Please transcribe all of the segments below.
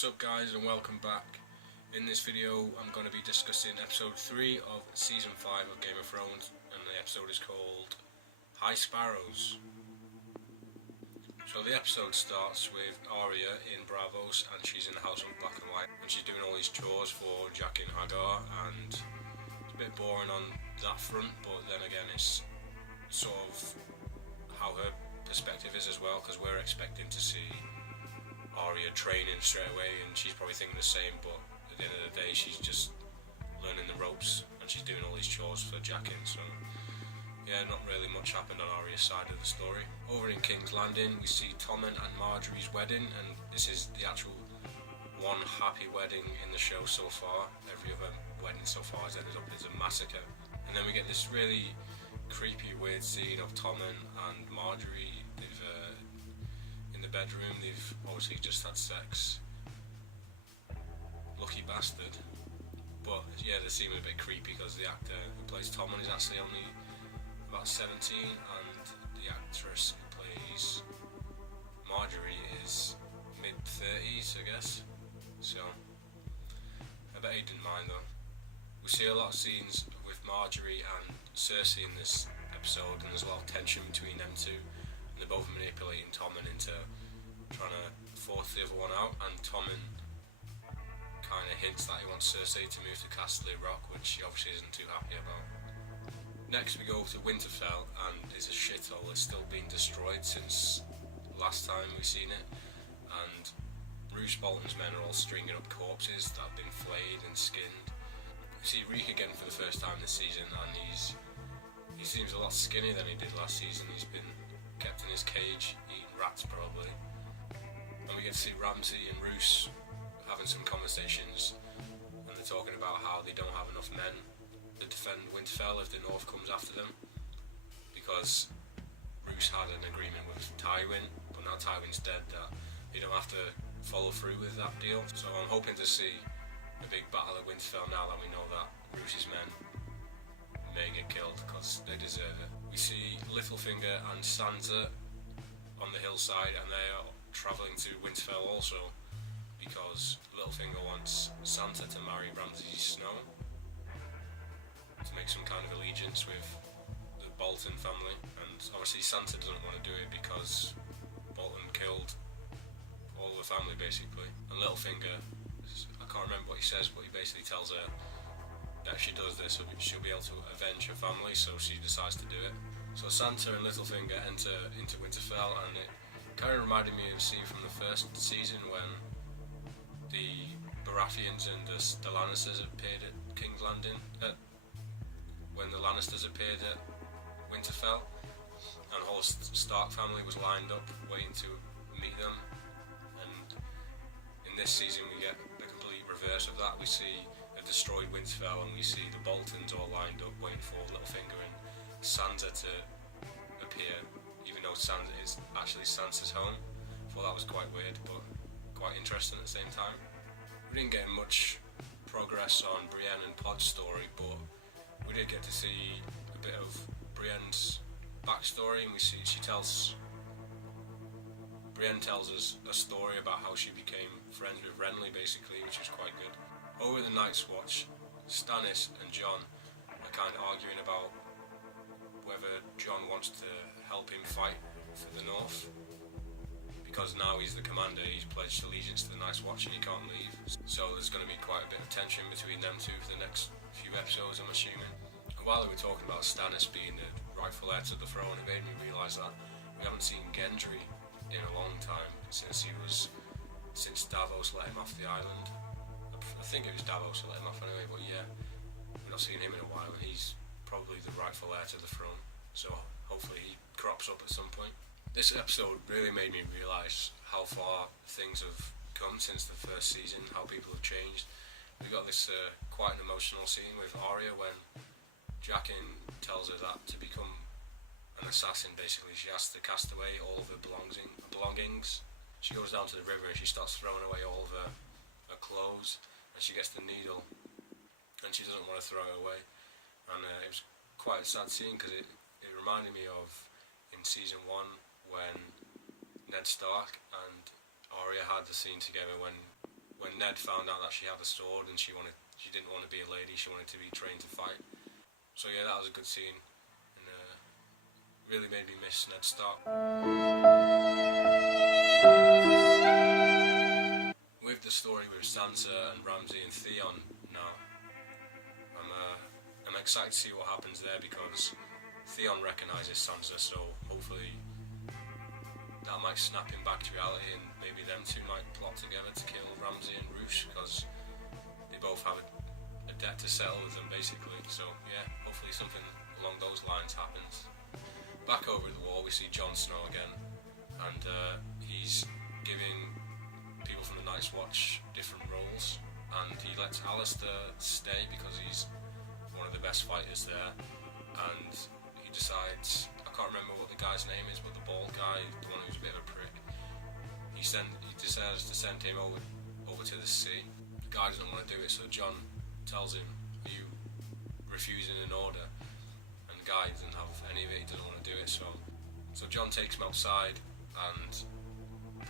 What's up guys, and welcome back. In this video I'm going to be discussing episode 3 of season 5 of Game of Thrones, and the episode is called High Sparrows. So the episode starts with Arya in Braavos, and she's in the house of Black and White, and she's doing all these chores for Jack and Hagar, and it's a bit boring on that front, but then again it's sort of how her perspective is as well, because we're expecting to see Arya training straight away, and she's probably thinking the same, but at the end of the day she's just learning the ropes and she's doing all these chores for Jaqen. So yeah, not really much happened on Arya's side of the story. Over in King's Landing we see Tommen and Marjorie's wedding, and this is the actual one happy wedding in the show so far. Every other wedding so far has ended up as a massacre. And then we get this really creepy weird scene of Tommen and Marjorie. In the bedroom, they've obviously just had sex. Lucky bastard. But yeah, they seem a bit creepy because the actor who plays Tommen is actually only about 17, and the actress who plays Marjorie is mid-30s, I guess. So I bet he didn't mind though. We see a lot of scenes with Marjorie and Cersei in this episode, and there's a lot of tension between them two. They're both manipulating Tommen into trying to force the other one out, and Tommen kind of hints that he wants Cersei to move to Castle Rock, which she obviously isn't too happy about. Next we go to Winterfell, and it's a shithole. It's still been destroyed since last time we've seen it, and Roose Bolton's men are all stringing up corpses that have been flayed and skinned. We see Reek again for the first time this season, and he seems a lot skinnier than he did last season. He's been kept in his cage, eating rats probably. And we get to see Ramsay and Roose having some conversations, and they're talking about how they don't have enough men to defend Winterfell if the North comes after them, because Roose had an agreement with Tywin, but now Tywin's dead, that they don't have to follow through with that deal. So I'm hoping to see a big battle at Winterfell now that we know that Roose's men may get killed, because they deserve it. We see Littlefinger and Sansa on the hillside, and they are travelling to Winterfell also, because Littlefinger wants Sansa to marry Ramsay Snow to make some kind of allegiance with the Bolton family, and obviously Sansa doesn't want to do it because Bolton killed all the family basically. And Littlefinger, I can't remember what he says, but he basically tells her that if she does this, she'll be able to avenge her family, so she decides to do it. So Sansa and Littlefinger enter into Winterfell, and it kind of reminded me of a scene from the first season when the Baratheons and the Lannisters appeared at King's Landing, when the Lannisters appeared at Winterfell, and the whole Stark family was lined up waiting to meet them. And in this season we get the complete reverse of that. We see a destroyed Winterfell, and we see the Boltons all lined up waiting for Littlefinger and Sansa to appear, even though Sansa is actually Sansa's home. I thought that was quite weird, but quite interesting at the same time. We didn't get much progress on Brienne and Pod's story, but we did get to see a bit of Brienne's backstory, and Brienne tells us a story about how she became friends with Renly basically, which was quite good. Over the Night's Watch, Stannis and Jon are kind of arguing about whether Jon wants to help him fight for the North, because now he's the commander, he's pledged allegiance to the Night's Watch and he can't leave. So there's going to be quite a bit of tension between them two for the next few episodes, I'm assuming. And while we were talking about Stannis being the rightful heir to the throne, it made me realise that we haven't seen Gendry in a long time, since Davos let him off the island. I think it was Davos who let him off anyway, but yeah, we've not seen him in a while, and he's probably the rightful heir to the throne, so hopefully he crops up at some point. This episode really made me realise how far things have come since the first season, how people have changed. We got this quite an emotional scene with Arya when Jaqen tells her that to become an assassin, basically she has to cast away all of her belongings. She goes down to the river and she starts throwing away all of her clothes, and she gets the needle and she doesn't want to throw it away. And it was quite a sad scene, because it reminded me of in season 1 when Ned Stark and Arya had the scene together when when Ned found out that she had a sword and she didn't want to be a lady, she wanted to be trained to fight. So yeah, that was a good scene, and really made me miss Ned Stark. With the story with Sansa and Ramsay and Theon now, I'm excited to see what happens there, because Theon recognises Sansa, so hopefully that might snap him back to reality, and maybe them two might plot together to kill Ramsay and Roose, because they both have a debt to settle with them, basically. So yeah, hopefully something along those lines happens. Back over the wall, we see Jon Snow again, and he's giving people from the Night's Watch different roles, and he lets Alistair stay because he's one of the best fighters there, and he decides, I can't remember what the guy's name is, but the bald guy, the one who's a bit of a prick, he decides to send him over to the sea. The guy doesn't want to do it, so Jon tells him, are you refusing an order? And the guy doesn't have any of it, he doesn't want to do it, so Jon takes him outside and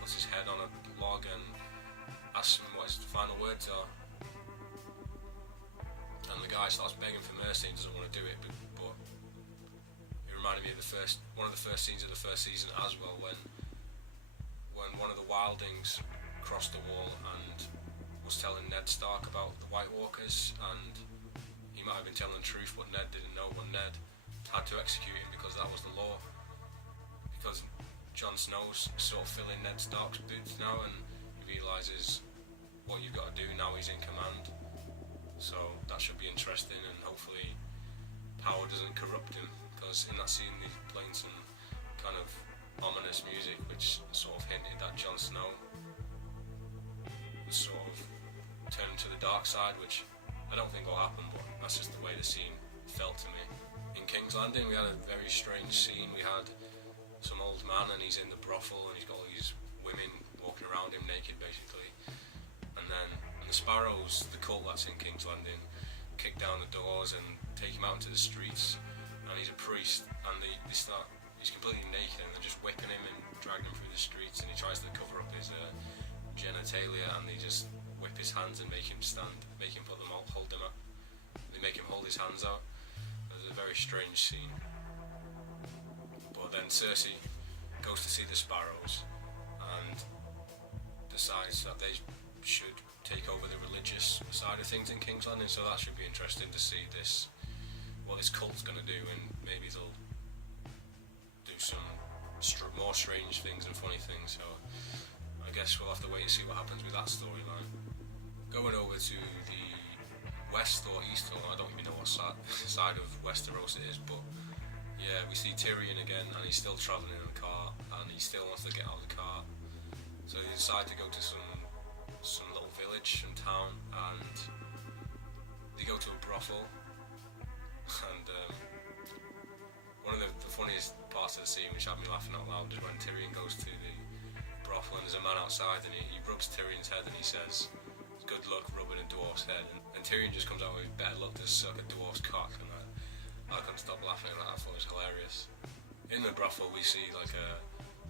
puts his head on a log and asks him what his final words are. And the guy starts begging for mercy and doesn't want to do it, but it reminded me of one of the first scenes of the first season as well, when one of the wildlings crossed the wall and was telling Ned Stark about the White Walkers, and he might have been telling the truth, but Ned didn't know, but Ned had to execute him because that was the law. Because Jon Snow's sort of filling Ned Stark's boots now, and he realises what you've got to do now he's in command. So that should be interesting, and hopefully power doesn't corrupt him, because in that scene he's playing some kind of ominous music which sort of hinted that Jon Snow was sort of turned to the dark side, which I don't think will happen, but that's just the way the scene felt to me. In King's Landing we had a very strange scene. We had some old man and he's in the brothel and he's got all these women walking around him naked basically, and then the Sparrows, the cult that's in King's Landing, kick down the doors and take him out into the streets, and he's a priest, and he's completely naked, and they're just whipping him and dragging him through the streets, and he tries to cover up his genitalia, and they just whip his hands and make him stand, make him hold them up, they make him hold his hands out. It was a very strange scene. But then Cersei goes to see the Sparrows and decides that they should take over the religious side of things in King's Landing, so that should be interesting to see what this cult's going to do, and maybe they'll do some more strange things and funny things, so I guess we'll have to wait and see what happens with that storyline. Going over to the west or east, or I don't even know what side of Westeros it is, but yeah, we see Tyrion again, and he's still travelling in a car, and he still wants to get out of the car, so they decide to go to some little village and town, and they go to a brothel, and one of the funniest parts of the scene, which had me laughing out loud, is when Tyrion goes to the brothel and there's a man outside, and he rubs Tyrion's head and he says, good luck rubbing a dwarf's head, and Tyrion just comes out with better luck to suck a dwarf's cock, and I couldn't stop laughing at that. I thought it was hilarious. In the brothel we see like a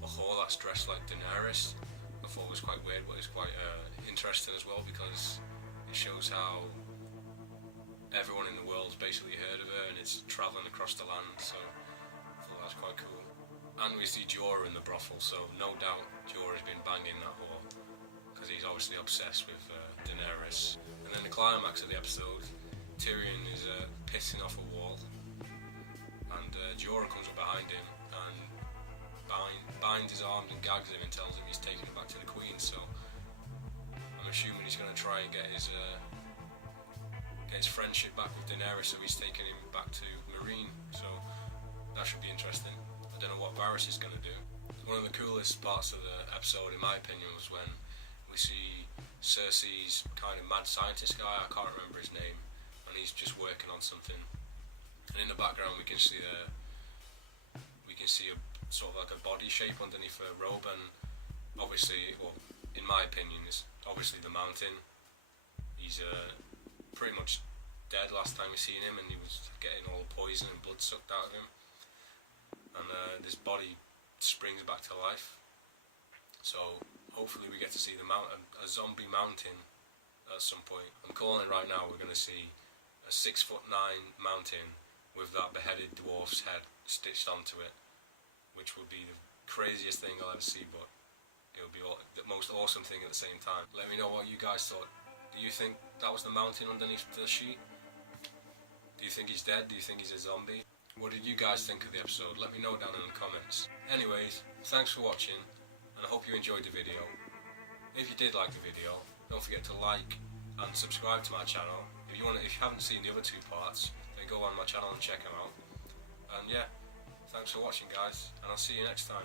whore that's dressed like Daenerys. I thought it was quite weird, but it's quite interesting as well, because it shows how everyone in the world's basically heard of her, and it's travelling across the land, so I thought that's quite cool. And we see Jorah in the brothel, so no doubt Jorah's been banging that whore, because he's obviously obsessed with Daenerys. And then the climax of the episode, Tyrion is pissing off a wall, and Jorah comes up behind him and binds his arms and gags him and tells him he's taking him back to the Queen, so I'm assuming he's going to try and get his friendship back with Daenerys, so he's taking him back to Meereen, so that should be interesting. I don't know what Varys is going to do. One of the coolest parts of the episode, in my opinion, was when we see Cersei's kind of mad scientist guy, I can't remember his name, and he's just working on something, and in the background we can see a sort of like a body shape underneath a robe, and obviously, well, in my opinion, it's obviously the Mountain. He's pretty much dead last time we seen him, and he was getting all the poison and blood sucked out of him, and this body springs back to life, so hopefully we get to see a zombie Mountain at some point. I'm calling it right now. We're going to see a 6'9" mountain with that beheaded dwarf's head stitched onto it, which would be the craziest thing I'll ever see, but it would be the most awesome thing at the same time. Let me know what you guys thought. Do you think that was the mountain underneath the sheet? Do you think he's dead? Do you think he's a zombie? What did you guys think of the episode? Let me know down in the comments. Anyways, thanks for watching, and I hope you enjoyed the video. If you did like the video, don't forget to like and subscribe to my channel. If you haven't seen the other 2 parts, then go on my channel and check them out. And yeah, thanks for watching, guys, and I'll see you next time.